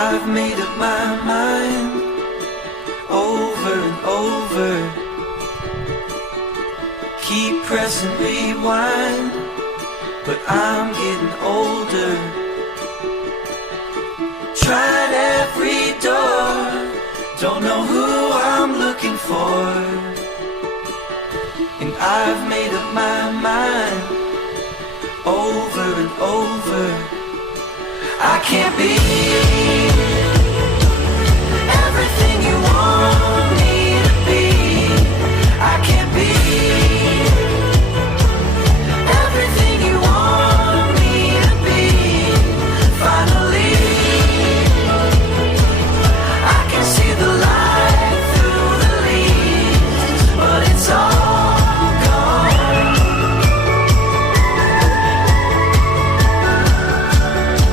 I've made up my mind over and over. Keep pressing rewind, but I'm getting older. Tried every door, don't know who I'm looking for. And I've made up my mind over and over. I can't be everything you want me to be. I can't be everything you want me to be. Finally, I can see the light through the leaves, but it's all gone.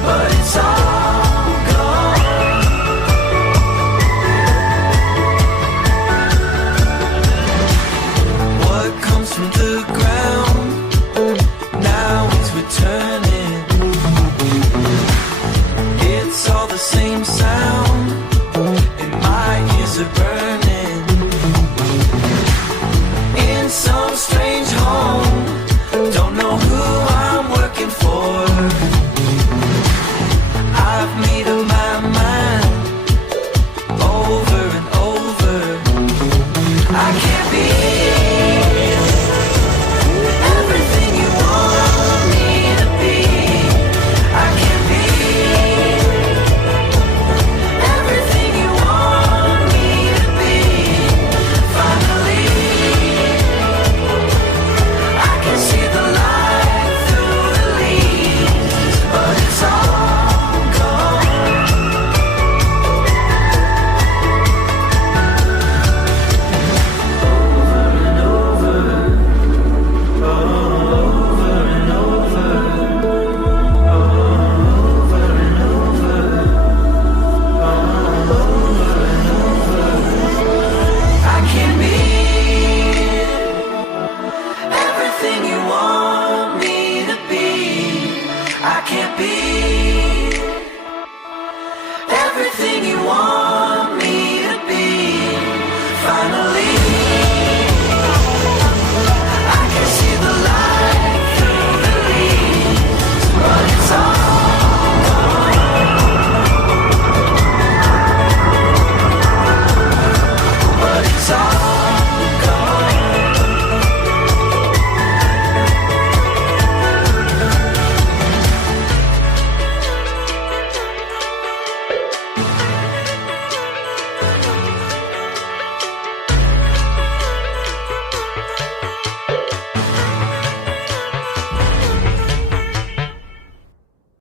But it's all gone. What comes from the ground now is returning. It's all the same sound, and my ears are burning. In some strange home, don't know who I'm working for. I've made up my mind over and over. I can't be everything you want me to be. I can't be everything you want me to be. Finally, I can see the light through the leaves, but it's all gone. Over and over, over and over, over and over, over and over. I can't be everything you want me to be. I can't be